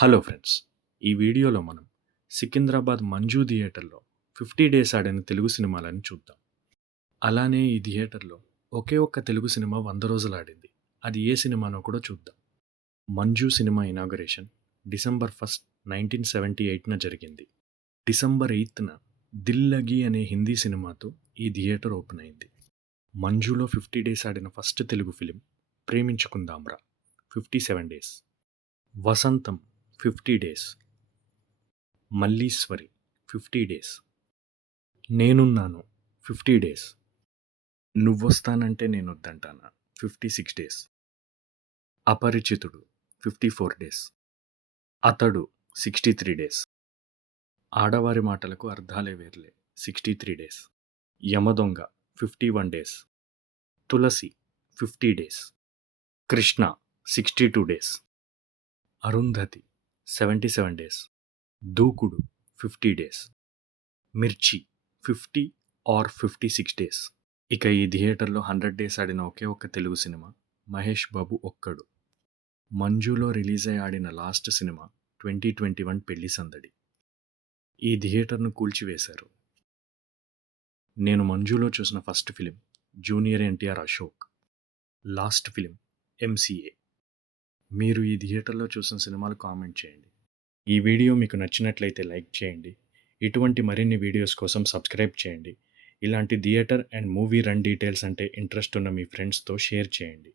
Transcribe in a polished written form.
Hello friends! ఈ వీడియోలో మనం సికింద్రాబాద్ మంజు థియేటర్‌లో 50 డేస్ ఆడిన తెలుగు సినిమాలని చూద్దాం. అలానే ఈ థియేటర్‌లో ఒకే ఒక్క తెలుగు సినిమా 100 రోజులు ఆడింది. అది ఏ సినిమానో కూడా చూద్దాం. 'మంజు' సినిమా ఇనాగరేషన్ డిసెంబర్ 1, 1978న జరిగింది. డిసెంబర్ 8న 'దిల్ లగి' అనే హిందీ సినిమాతో ఈ థియేటర్ ఓపెన్ అయింది. 'మంజు'లో 50 డేస్ ఆడిన ఫస్ట్ తెలుగు ఫిల్మ్ 'ప్రేమించుకుందాంరా' 57 డేస్. 'వసంతం' 50 డేస్. 'మల్లీశ్వరి' 50 డేస్. 'నేనున్నాను' 50 డేస్. 'నువ్వొస్తానంటే నేనొద్దంటానా' 56 డేస్. 'అపరిచితుడు' 54 డేస్. 'అతడు' 63 డేస్. 'ఆడవారి మాటలకు అర్థాలే వేర్లే' 63 డేస్. 'యమదొంగ' 51 డేస్. 'తులసి' 50 days. 'Krishna' 62 days. 'Arundhati' 77 days. 'దూకుడు' 50 డేస్. 'మిర్చి' 50 ఆర్ 56 డేస్. ఇక ఈ థియేటర్లో 100 డేస్ ఆడిన ఒకే ఒక్క తెలుగు సినిమా 'మహేష్ బాబు ఒక్కడు'. 'మంజు'లో రిలీజ్ అయి ఆడిన లాస్ట్ సినిమా 2021 పెళ్లి సందడి. ఈ థియేటర్ను కూల్చివేశారు. నేను 'మంజు'లో చూసిన first film junior NTR Ashok. Last film MCA. మీరు ఈ థియేటర్లో చూసిన సినిమాలు కామెంట్ చేయండి. ఈ వీడియో మీకు నచ్చినట్లయితే లైక్ చేయండి. ఇటువంటి మరిన్ని వీడియోస్ కోసం సబ్స్క్రైబ్ చేయండి. ఇలాంటి theatre and movie run details అంటే ఇంట్రెస్ట్ ఉన్న మీ ఫ్రెండ్స్తో షేర్ చేయండి.